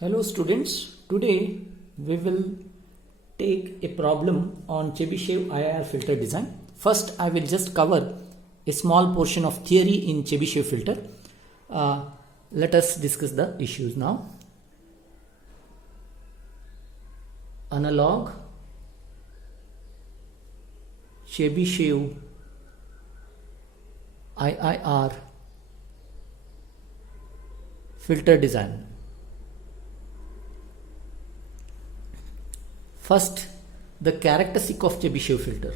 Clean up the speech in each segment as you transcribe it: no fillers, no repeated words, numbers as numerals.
Hello students, today we will take a problem on Chebyshev IIR filter design. First I will just cover a small portion of theory in Chebyshev filter. Let us discuss the issues now. Analog Chebyshev IIR filter design. First, the characteristic of Chebyshev filter.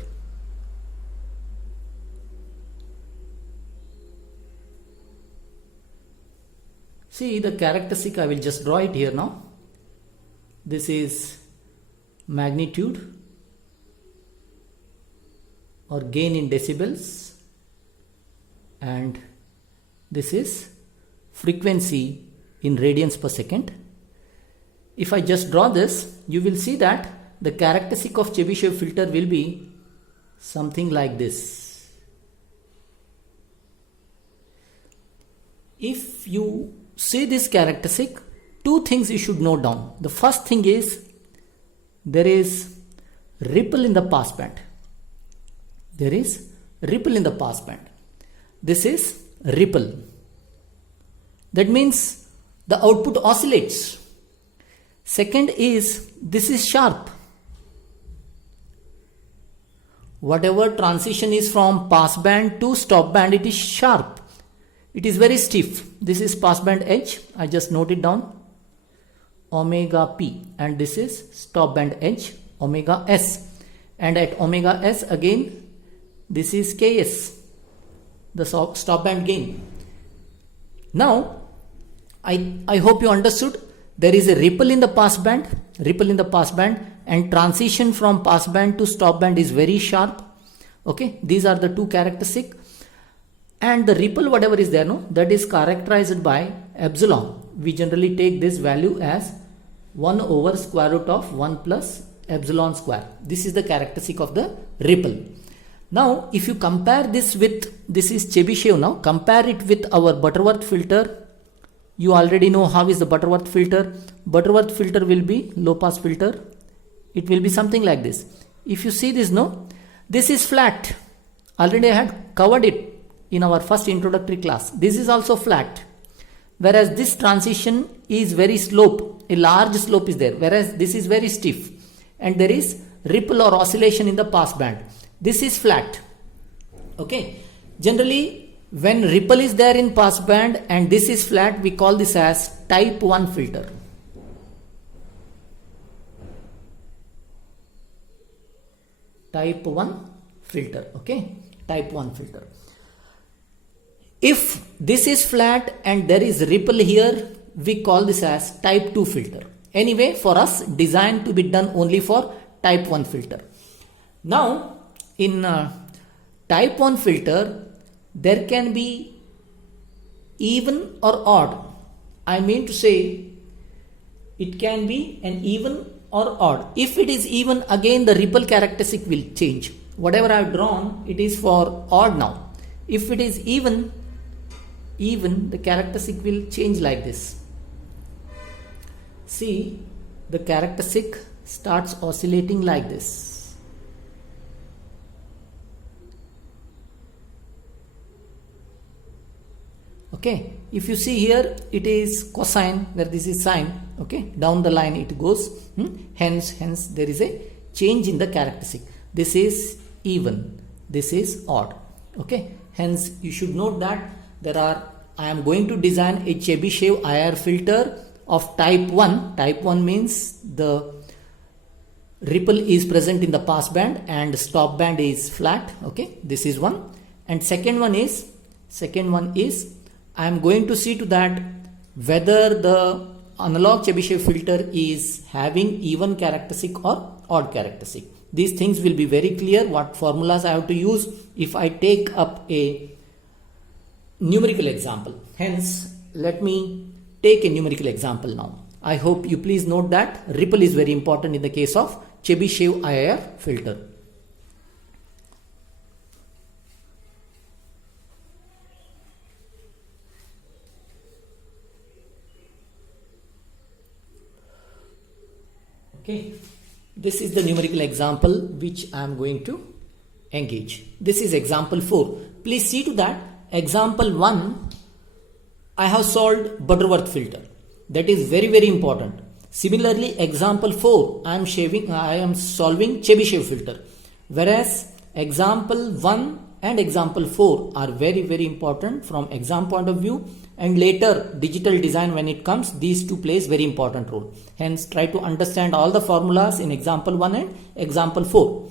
See the characteristic, I will just draw it here now. This is magnitude or gain in decibels, and this is frequency in radians per second. If I just draw this, you will see that the characteristic of Chebyshev filter will be something like this. If you see this characteristic, two things you should note down. The first thing is there is ripple in the passband. There is ripple in the passband. This is ripple. That means the output oscillates. Second is this is sharp. Whatever transition is from passband to stop band, it is sharp. It is very stiff. This is passband edge. I just note it down. Omega P, and this is stop band edge, omega S. And at omega S again, this is Ks, the stop band gain. Now, I hope you understood. There is a ripple in the passband, and transition from passband to stop band is very sharp. Okay, these are the two characteristics. And the ripple, whatever is there, no, that is characterized by epsilon. We generally take this value as 1 over square root of 1 plus epsilon square. This is the characteristic of the ripple. Now, if you compare this with, this is Chebyshev now, compare it with our Butterworth filter. You already know how is the Butterworth filter. Butterworth filter will be low pass filter. It will be something like this. If you see this, no, this is flat. Already I had covered it in our first introductory class. This is also flat. Whereas this transition is very slope. A large slope is there. Whereas this is very stiff. And there is ripple or oscillation in the passband. This is flat. Okay. Generally, when ripple is there in passband and this is flat, we call this as type 1 filter. Type 1 filter. Okay. Type 1 filter. If this is flat and there is ripple here, we call this as type 2 filter. Anyway, for us, design to be done only for type 1 filter. Now, in type 1 filter, there can be even or odd. I mean to say, it can be an even or odd. If it is even, again the ripple characteristic will change. Whatever I have drawn, it is for odd now. If it is even, the characteristic will change like this. See, the characteristic starts oscillating like this. Okay, if you see here, it is cosine where this is sine. Okay, down the line it goes. Hence there is a change in the characteristic. This is even, this is odd. Okay, hence you should note that I am going to design a Chebyshev IIR filter of type 1. Type 1 means the ripple is present in the passband and stop band is flat. Okay, this is one. And second one is I am going to see to that whether the analog Chebyshev filter is having even characteristic or odd characteristic. These things will be very clear what formulas I have to use if I take up a numerical example. Hence, let me take a numerical example now. I hope you please note that ripple is very important in the case of Chebyshev IIR filter. Okay, this is the numerical example which I am going to engage. This is example 4. Please see to that example 1 I have solved Butterworth filter. That is very, very important. Similarly, example 4 I am solving Chebyshev filter. Whereas example 1 and example 4 are very, very important from exam point of view, and later digital design when it comes, these two plays very important role. Hence try to understand all the formulas in example 1 and example 4.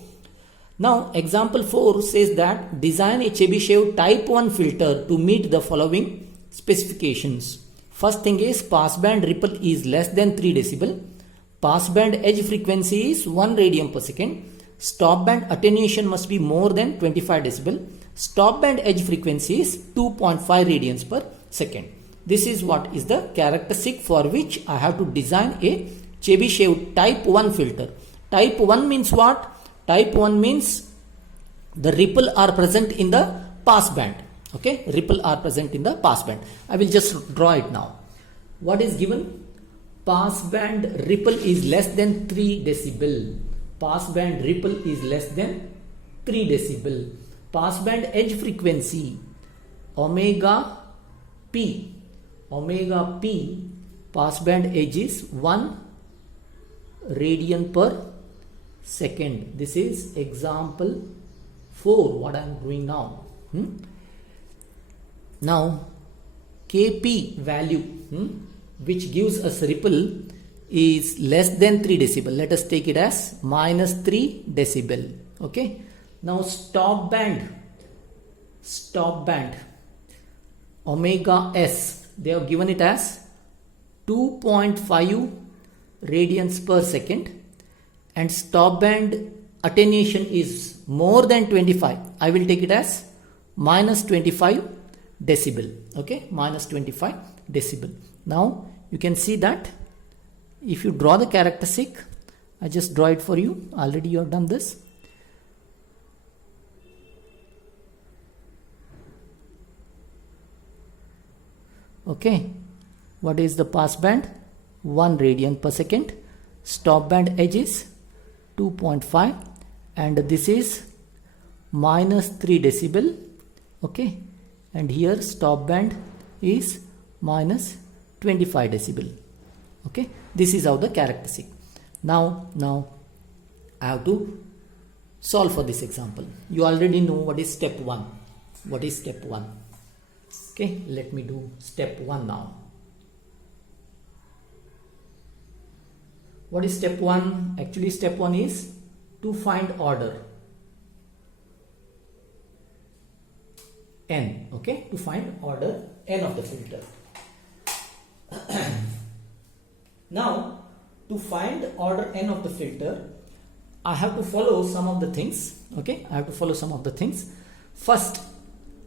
Now example 4 says that design a Chebyshev type 1 filter to meet the following specifications. First thing is passband ripple is less than 3 decibel. Passband edge frequency is 1 radian per second. Stopband attenuation must be more than 25 decibel. Stopband edge frequency is 2.5 radians per second. This is what is the characteristic for which I have to design a Chebyshev type 1 filter. Type 1 means what? Type 1 means the ripple are present in the passband. Okay, ripple are present in the passband. I will just draw it now. What is given? Passband ripple is less than 3 decibel. Passband ripple is less than 3 decibel. Passband edge frequency omega p. Omega p passband edge is 1 radian per second. This is example 4 what I am doing now. Now Kp value which gives us ripple is less than 3 decibel. Let us take it as minus 3 decibel. Okay. Now stop band omega s, they have given it as 2.5 radians per second, and stop band attenuation is more than 25. I will take it as minus 25 decibel. Okay, minus 25 decibel. Now you can see that if you draw the characteristic, I just draw it for you. Already you have done this. Okay, what is the passband? 1 radian per second. Stop band edge is 2.5, and this is minus 3 decibel. Okay, and here stop band is minus 25 decibel. Okay, this is how the characteristic. Now I have to solve for this example. You already know what is step 1. What is step 1? Okay, let me do step 1 now. What is step 1? Actually step 1 is to find order n. Okay, to find order n of the filter. Now to find order n of the filter, I have to follow some of the things. Okay, I have to follow some of the things. First,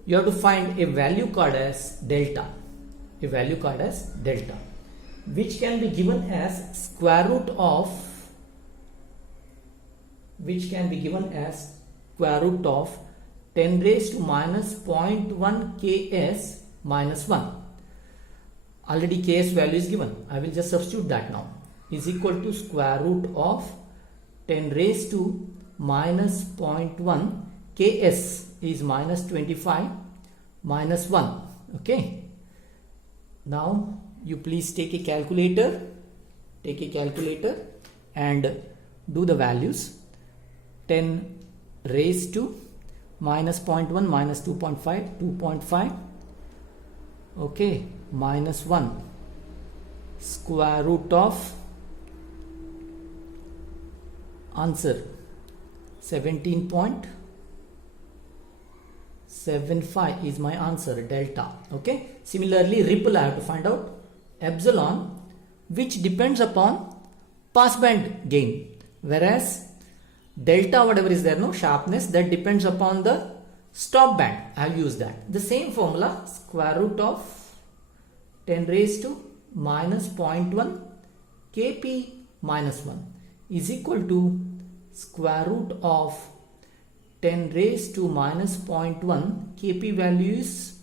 you have to find a value called as delta. A value called as delta, which can be given as square root of 10 raised to minus 0.1 ks minus 1. Already ks value is given. I will just substitute that now. Is equal to square root of 10 raised to minus 0.1 ks is minus 25 minus 1. Okay. Now you please take a calculator. Take a calculator and do the values. 10 raised to minus 0.1 minus 2.5. Okay, minus 1 square root of answer 17.75 is my answer, delta. Okay, similarly ripple I have to find out epsilon, which depends upon passband gain, whereas delta whatever is there, no sharpness, that depends upon the stop band. I have used that. The same formula, square root of 10 raised to minus 0.1 kp minus 1 is equal to square root of 10 raised to minus 0.1 kp value is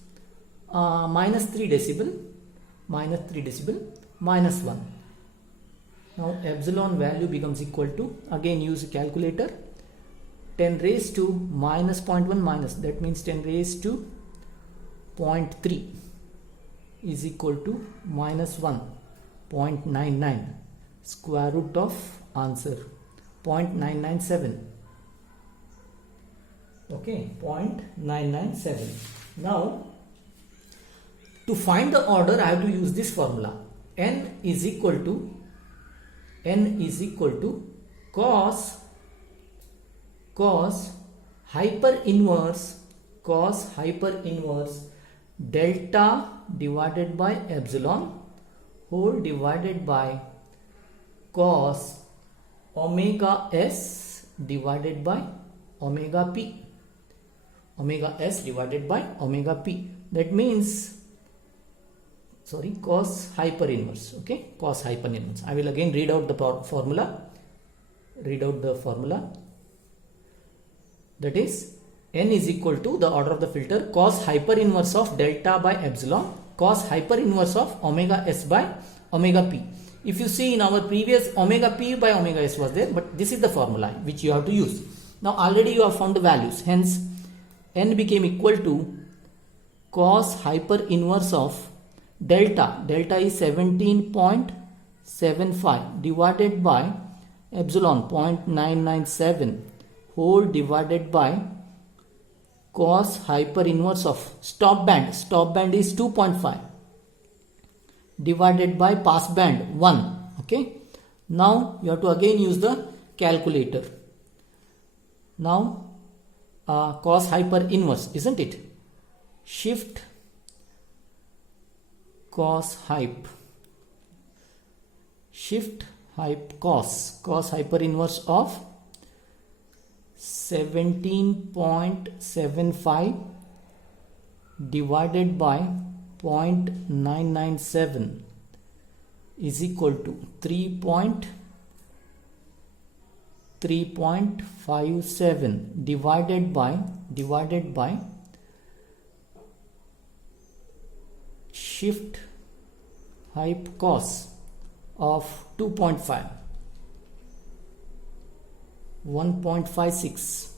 minus 3 decibel minus 1. Now epsilon value becomes equal to, again use a calculator, 10 raised to minus 0.1 minus, that means 10 raised to 0.3 is equal to minus 1.99, square root of answer 0.997. Okay, 0.997. Now to find the order I have to use this formula. N is equal to cos hyper inverse delta divided by epsilon whole divided by cos omega s divided by omega p, omega s divided by omega p, that means cos hyper inverse. Okay, cos hyper inverse. I will again read out the formula. That is, n is equal to the order of the filter cos hyper inverse of delta by epsilon cos hyper inverse of omega s by omega p. If you see in our previous, omega p by omega s was there, but this is the formula which you have to use. Now already you have found the values, hence n became equal to cos hyper inverse of delta is 17.75 divided by epsilon 0.997 whole divided by cos hyper inverse of stop band is 2.5 divided by pass band 1. Okay, now you have to again use the calculator. Now cos hyper inverse, isn't it? Shift cos hype cos hyper inverse of 17.75 divided by 0.997 is equal to 3.57 divided by shift hype cos of 2.5 1.56.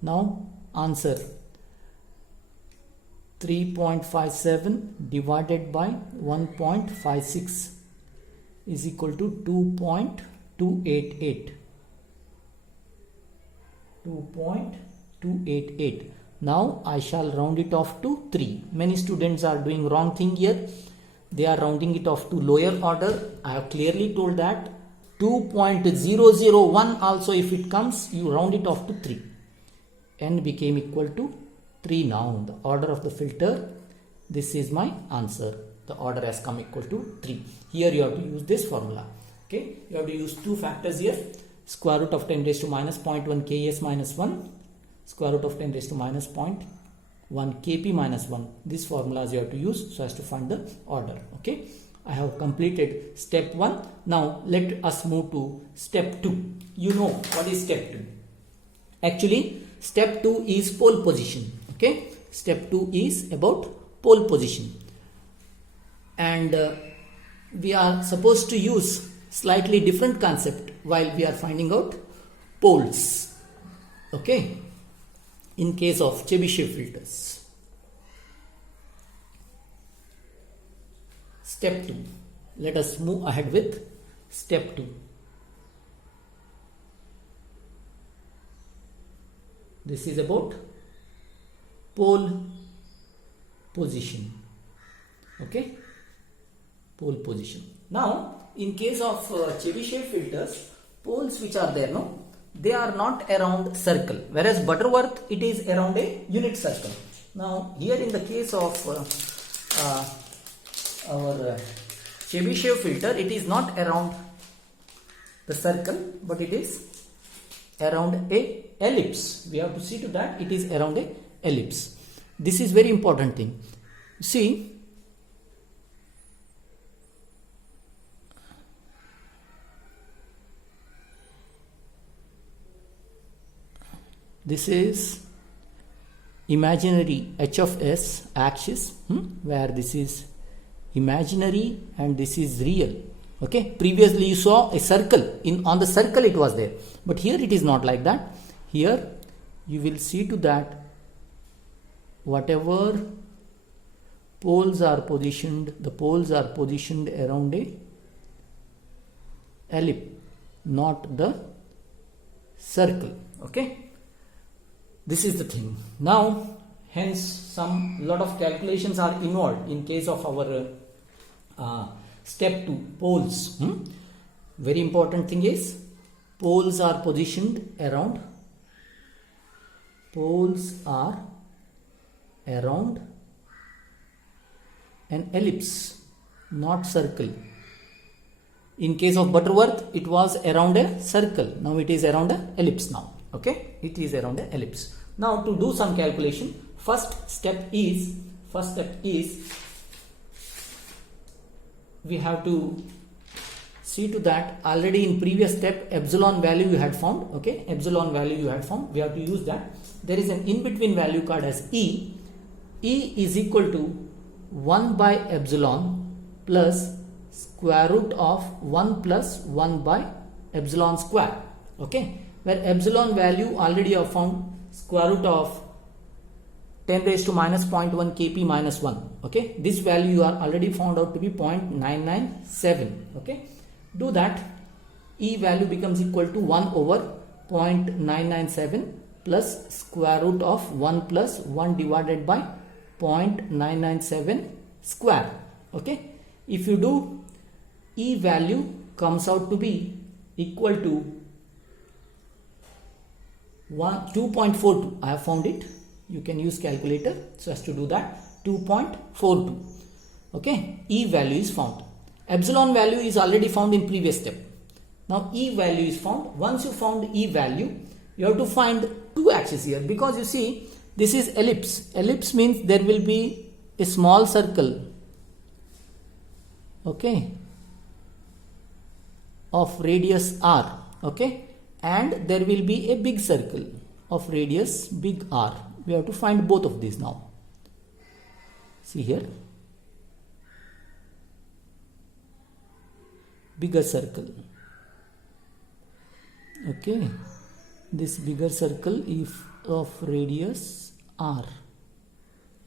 Now answer 3.57 divided by 1.56 is equal to 2.288. 2.288. Now I shall round it off to 3. Many students are doing wrong thing here. They are rounding it off to lower order. I have clearly told that 2.001 also if it comes, you round it off to 3. N became equal to 3 now. The order of the filter, this is my answer. The order has come equal to 3. Here you have to use this formula. Okay, you have to use two factors here. Square root of 10 raised to minus 0.1 ks minus 1. Square root of 10 raised to minus 0.1 kp minus 1. These formulas you have to use so as to find the order. Okay, I have completed step 1. Now let us move to step 2. You know what is step 2? Actually, step 2 is pole position. Okay, step 2 is about pole position, and we are supposed to use slightly different concept while we are finding out poles. Okay, in case of Chebyshev filters. Step 2. Let us move ahead with step 2. This is about pole position. Okay, pole position. Now in case of Chebyshev filters, poles which are there, no, they are not around circle, whereas Butterworth it is around a unit circle. Now here in the case of our Chebyshev filter, it is not around the circle, but it is around a ellipse. We have to see to that it is around a ellipse. This is very important thing. See, this is imaginary h of s axis, where this is imaginary and this is real. Okay, previously you saw a circle, on the circle it was there, but here it is not like that. Here you will see to that whatever poles are positioned, the poles are positioned around a ellipse, not the circle. Okay, this is the thing. Now hence lot of calculations are involved in case of our step 2, poles. Very important thing is poles are positioned around an ellipse, not circle. In case of Butterworth, it was around a circle. Now it is around an ellipse now. Okay, it is around an ellipse. Now to do some calculation, first step is we have to see to that already in previous step epsilon value you had found. Okay, epsilon value you had found. We have to use that. There is an in between value called as E. E is equal to 1 by epsilon plus square root of 1 plus 1 by epsilon square. Okay, where epsilon value already you have found square root of 10 raised to minus 0.1 kp minus 1. Okay, this value you are already found out to be 0.997. Okay, do that. E value becomes equal to 1 over 0.997 plus square root of 1 plus 1 divided by 0.997 square. Okay, if you do, E value comes out to be equal to 2.42. I have found it. You can use calculator so as to do that. 2.42. Okay, E value is found. Epsilon value is already found in previous step. Now E value is found. Once you found E value, you have to find two axes here, because you see this is ellipse. Ellipse means there will be a small circle, okay, of radius r, okay, and there will be a big circle of radius big R. We have to find both of these now. See here, bigger circle. Okay, this bigger circle is of radius R.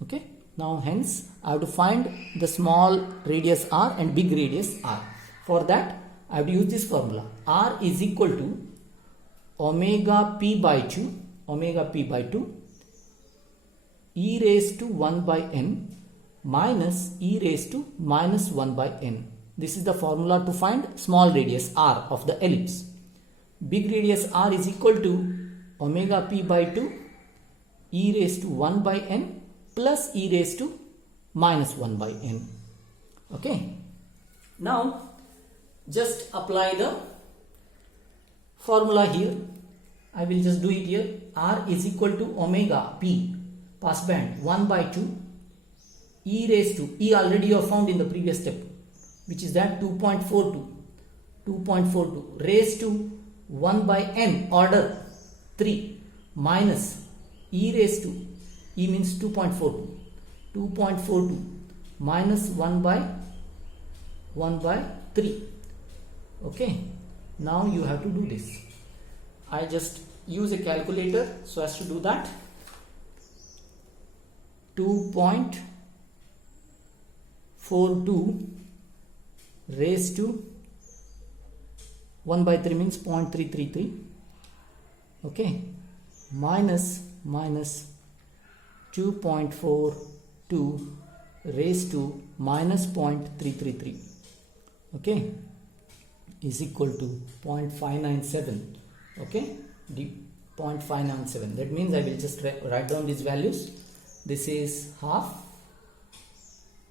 Okay, now hence I have to find the small radius R and big radius R. For that I have to use this formula. R is equal to omega p by 2 e raised to 1 by n minus e raised to minus 1 by n. This is the formula to find small radius R of the ellipse. Big radius R is equal to omega p by 2 e raised to 1 by n plus e raised to minus 1 by n. Okay, now just apply the formula here. I will just do it here. R is equal to omega p passband 1 by 2 e raised to, E already you have found in the previous step, which is that 2.42 raised to 1 by n order 3 minus e raised to, E means 2.42 minus 1 by 3. Okay, now you have to do this. I just use a calculator so as to do that. 2.42 raised to 1 by 3 means 0.333. Okay, minus 2.42 raised to minus 0.333. Okay, is equal to 0.597. Okay, 0.597. That means I will just write down these values. This is half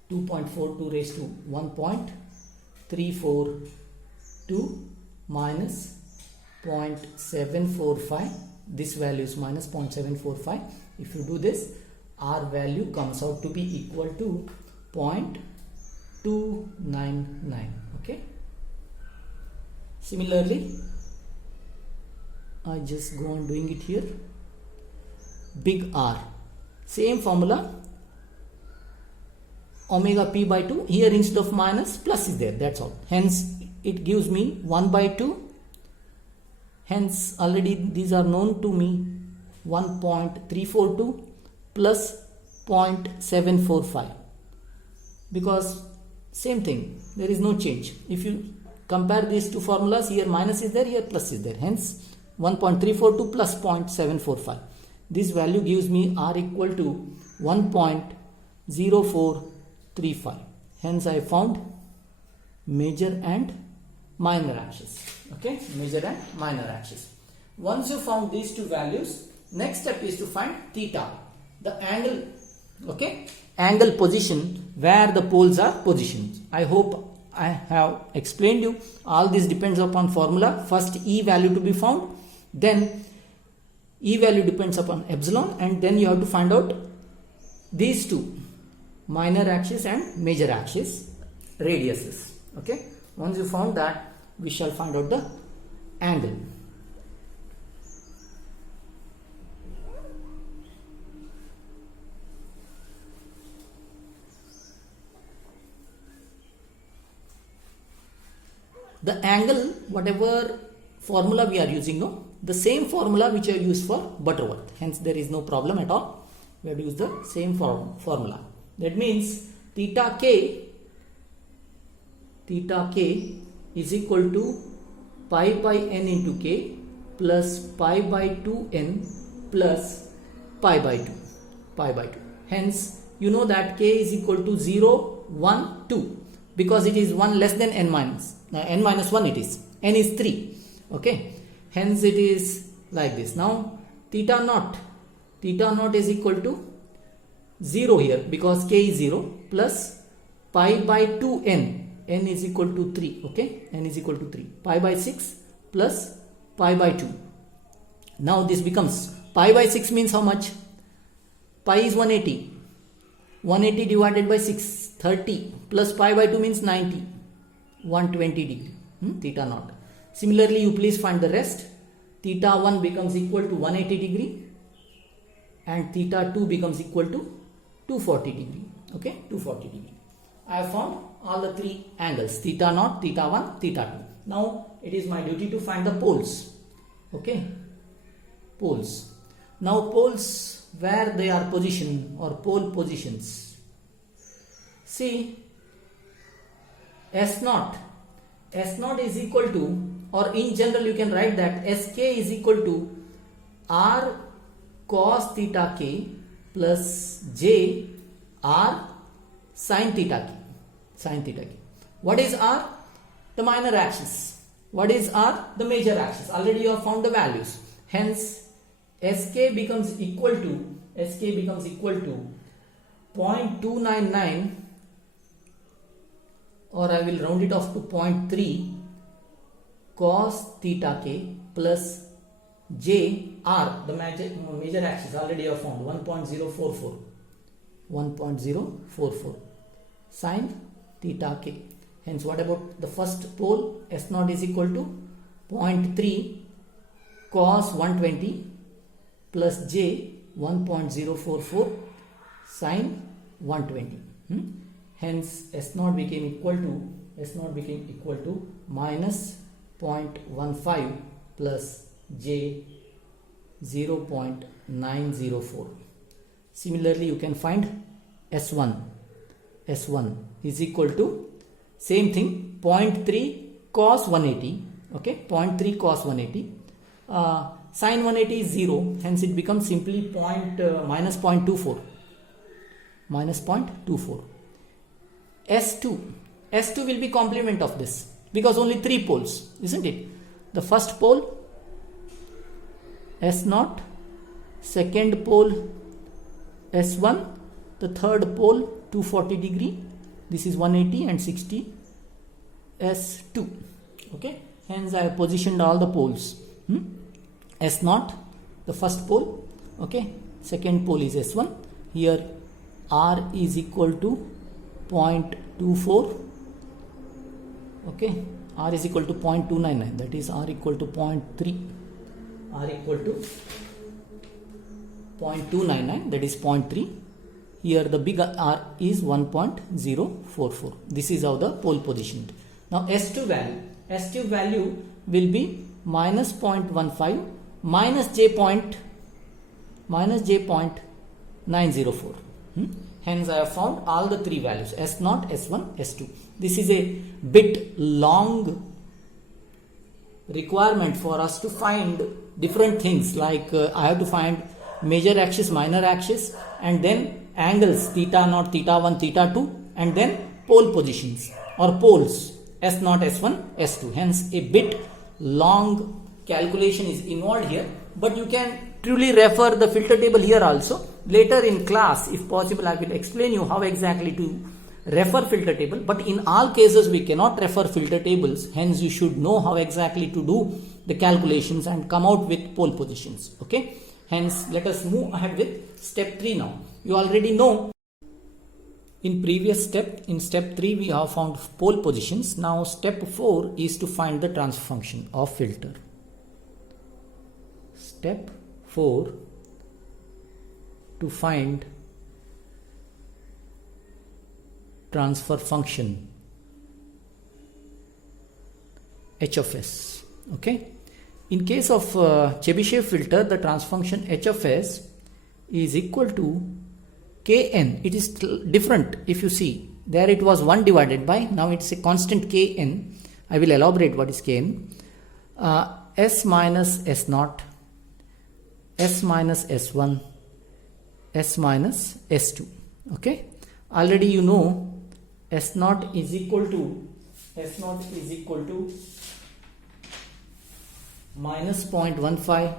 2.42 raised to 1.342 minus 0.745. This value is minus 0.745. If you do this, R value comes out to be equal to 0.299. Okay, similarly I just go on doing it here. Big R, same formula, omega p by 2. Here instead of minus, plus is there, that's all. Hence it gives me 1 by 2. Hence already these are known to me. 1.342 plus 0.745, because same thing, there is no change. If you compare these two formulas, here minus is there, here plus is there. Hence 1.342 plus 0.745. This value gives me R equal to 1.0435. Hence I found major and minor axis. Okay, major and minor axis. Once you found these two values, next step is to find theta, the angle. Okay, angle position where the poles are positioned. I hope I have explained you. All this depends upon formula. First E value to be found, then E value depends upon epsilon, and then you have to find out these two, minor axis and major axis radiuses. Okay, once you found that, we shall find out the angle. The angle, whatever formula we are using, no, the same formula which I used for Butterworth. Hence there is no problem at all. We have to use the same formula. That means theta k is equal to pi by n into k plus pi by 2n plus pi by 2. Hence you know that k is equal to 0, 1, 2, because it is 1 less than n minus 1 it is. N is 3. Okay, hence it is like this. Now theta naught is equal to 0 here, because k is 0, plus pi by 2n, n is equal to 3. Okay, n is equal to 3. Pi by 6 plus pi by 2. Now this becomes pi by 6 means how much? Pi is 180. 180 divided by 6, 30, plus pi by 2 means 90. 120 degree. Theta naught. Similarly, you please find the rest. Theta 1 becomes equal to 180 degree, and theta 2 becomes equal to 240 degree. Okay, 240 degree. I have found all the three angles: theta naught, theta 1, theta 2. Now it is my duty to find the poles. Okay, poles. Now poles, where they are positioned, or pole positions. See, S naught is equal to, or in general you can write that Sk is equal to R cos theta k plus J R sin theta k. What is R? The minor axis. What is R? The major axis. Already you have found the values. Hence Sk becomes equal to 0.299, or I will round it off to 0.3 cos theta k plus J R, the major axis. Already I have found 1.044 sin theta k. Hence what about the first pole? S naught is equal to 0.3 cos 120 plus J 1.044 sin 120. Hence S naught became equal to minus 0.15 plus J 0.904. Similarly, you can find S1 is equal to same thing, 0.3 cos 180. Okay, 0.3 cos 180. Sin 180 is 0, hence it becomes simply minus 0.24. S2 will be complement of this, because only 3 poles, isn't it? The first pole S0, second pole S1, the third pole 240 degree, this is 180 and 60, S2. Okay, hence I have positioned all the poles. S0, the first pole. Okay, second pole is S1. Here R is equal to 0.24. Okay, R is equal to 0.299, that is R equal to 0.3. R equal to 0.299, that is 0.3. Here the big R is 1.044. This is how the pole positioned. Now S2 value. S tube value will be minus 0.15 minus j point 904. Hence I have found all the three values S0, S1, S2. This is a bit long requirement for us to find different things, like I have to find major axis, minor axis, and then angles theta 0, theta 1, theta 2, and then pole positions or poles S0, S1, S2. Hence a bit long calculation is involved here, but you can truly refer the filter table here also. Later in class, if possible, I will explain you how exactly to refer filter table, but in all cases we cannot refer filter tables. Hence you should know how exactly to do the calculations and come out with pole positions. Okay, hence let us move ahead with step 3 now. You already know in previous step, in step 3 we have found pole positions. Now step 4 is to find the transfer function of filter. Step 4, to find transfer function h of s. Okay, in case of Chebyshev filter, the transfer function h of s is equal to kn. It is different. If you see, there it was 1 divided by, now it's a constant kn. I will elaborate what is kn. S minus s0, s minus s1, s minus s2. Okay, already you know S0 is equal to minus 0.15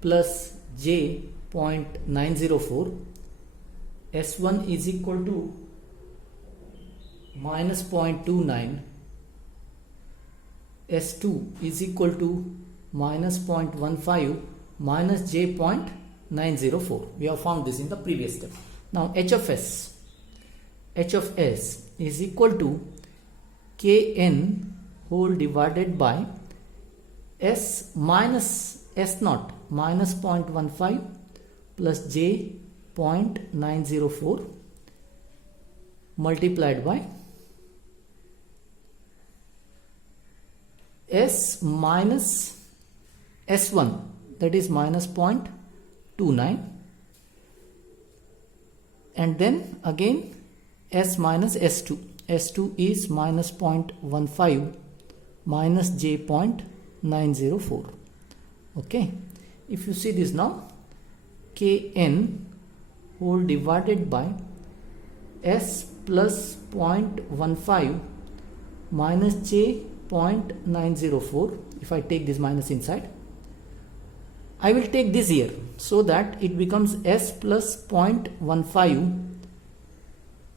plus j 0.904. S1 is equal to minus 0.29. S2 is equal to minus 0.15 minus j 0.904. We have found this in the previous step. Now h of s is equal to kn whole divided by s minus s0 minus 0.15 plus j 0.904 multiplied by s minus s1, that is minus 0.29, and then again s minus s2. S2 is minus 0.15 minus j 0.904. Okay, if you see this now, kn whole divided by s plus 0.15 minus j 0.904. If I take this minus inside, I will take this here so that it becomes s plus 0.15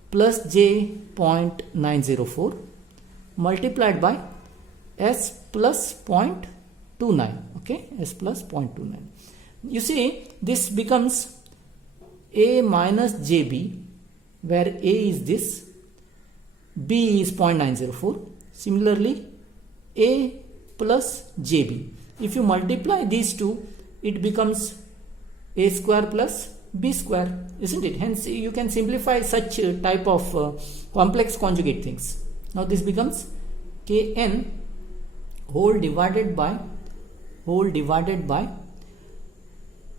plus j 0.904 multiplied by s plus 0.29. Okay, s plus 0.29. You see, this becomes a minus jb, where a is this, b is 0.904. Similarly, a plus jb. If you multiply these two, it becomes a square plus b square, isn't it? Hence you can simplify such type of complex conjugate things. Now this becomes kn whole divided by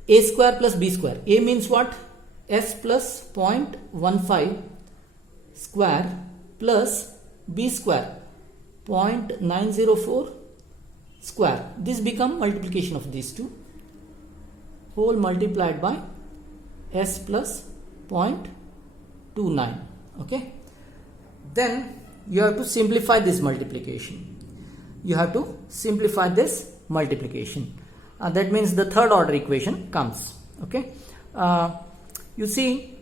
a square plus b square. A means what? S plus 0.15 square plus b square 0.904 square. This become multiplication of these two, whole multiplied by s plus 0.29. Okay, then you have to simplify this multiplication. That means the third order equation comes. Okay, you see,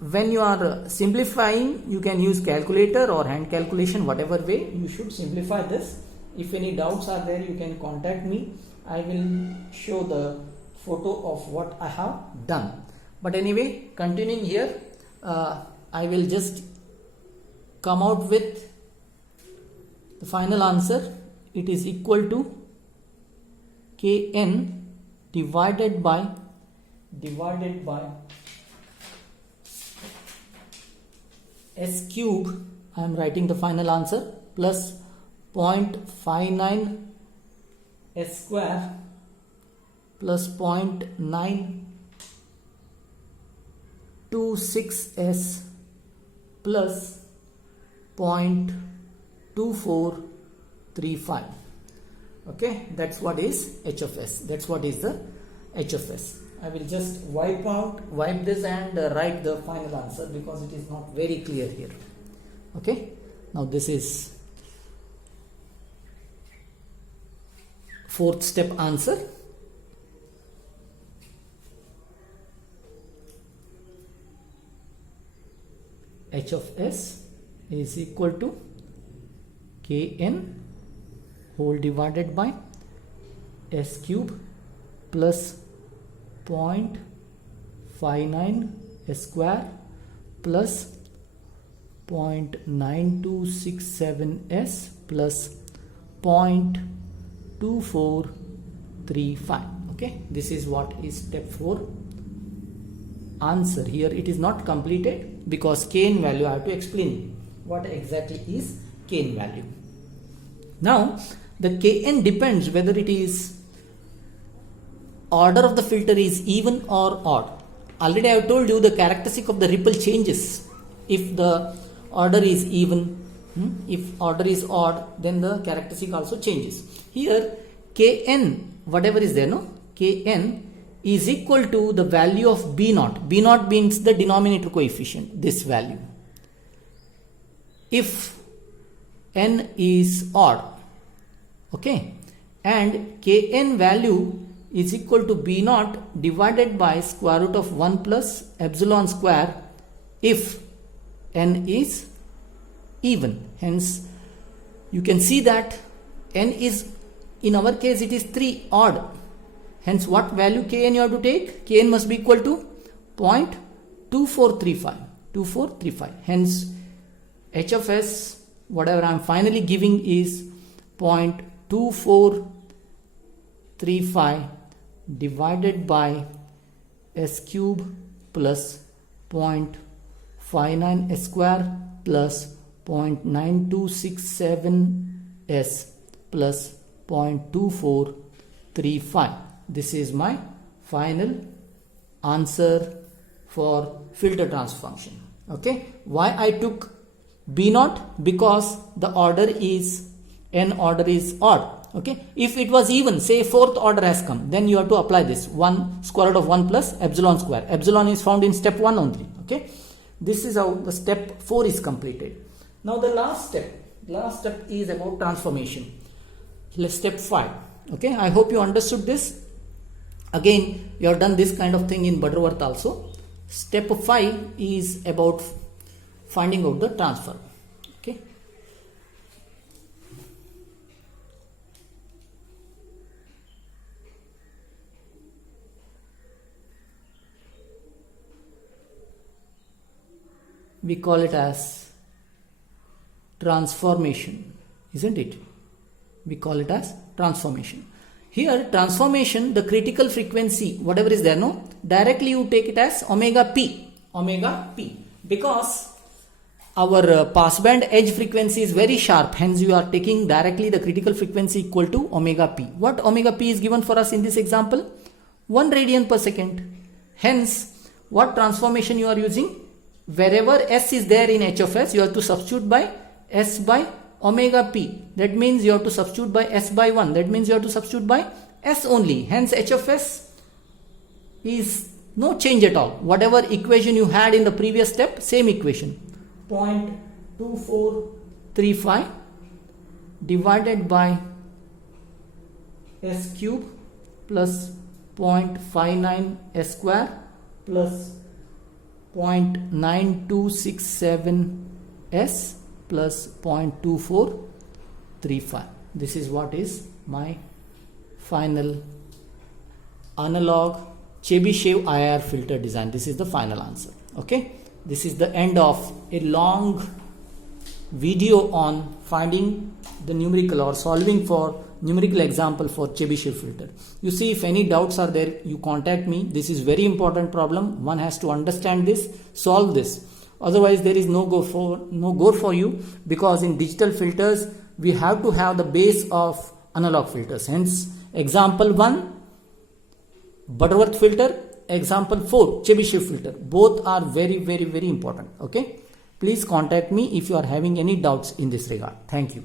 when you are simplifying, you can use calculator or hand calculation, whatever way you should simplify this. If any doubts are there, you can contact me. I will show the photo of what I have done. But anyway, continuing here, I will just come out with the final answer. It is equal to kn divided by s cube. I am writing the final answer, plus 0.59 s square plus 0.926 s plus 0.2435. Okay, that's what is h of s. That's what is the h of s. I will just wipe this and write the final answer because it is not very clear here. Okay, now this is fourth step answer. H of s is equal to kn whole divided by s cube plus 0.59 s square plus 0.9267 s plus 0.2435. Okay, this is what is step 4 answer. Here it is not completed because kn value I have to explain what exactly is kn value. Now the kn depends whether it is order of the filter is even or odd. Already I have told you the characteristic of the ripple changes if the order is even. If order is odd, then the characteristic also changes. Here kn, whatever is there, kn is equal to the value of b naught. B naught means the denominator coefficient, this value. If n is odd, okay, and kn value is equal to b naught divided by square root of 1 plus epsilon square if n is even. Hence you can see that n is, in our case it is 3 odd. Hence what value kn you have to take? Kn must be equal to 0.2435. Hence h of s, whatever I am finally giving, is 0.2435 divided by s cube plus 0.59 s square plus 0.9267 s plus 0.2435. This is my final answer for filter transfer function. Okay, why I took b naught? Because the order is n order is odd. Okay, if it was even, say fourth order has come, then you have to apply this 1 square root of 1 plus epsilon square. Epsilon is found in step 1 only. Okay, this is how the step 4 is completed. Now the last step is about transformation. Let's step 5. Okay, I hope you understood this. Again, you have done this kind of thing in Butterworth also. Step 5 is about finding out the transfer. Okay, we call it as transformation, isn't it? We call it as transformation. Here transformation, the critical frequency, whatever is there, directly you take it as omega p, because our passband edge frequency is very sharp. Hence you are taking directly the critical frequency equal to omega p. What omega p is given for us in this example? 1 radian per second. Hence what transformation you are using? Wherever s is there in h of s, you have to substitute by s by omega p. That means you have to substitute by s by 1. That means you have to substitute by s only. Hence h of s is no change at all. Whatever equation you had in the previous step, same equation. 0.2435 divided by s cube plus 0.59 s square plus 0.9267 s plus 0.2435. This is what is my final analog Chebyshev IR filter design. This is the final answer. Okay, this is the end of a long video on finding the numerical or solving for numerical example for Chebyshev filter. You see, if any doubts are there, you contact me. This is very important problem. One has to understand this, solve this. Otherwise there is no go for you, because in digital filters we have to have the base of analog filters. Hence, example 1, Butterworth filter, example 4, Chebyshev filter. Both are very, very, very important. Okay. Please contact me if you are having any doubts in this regard. Thank you.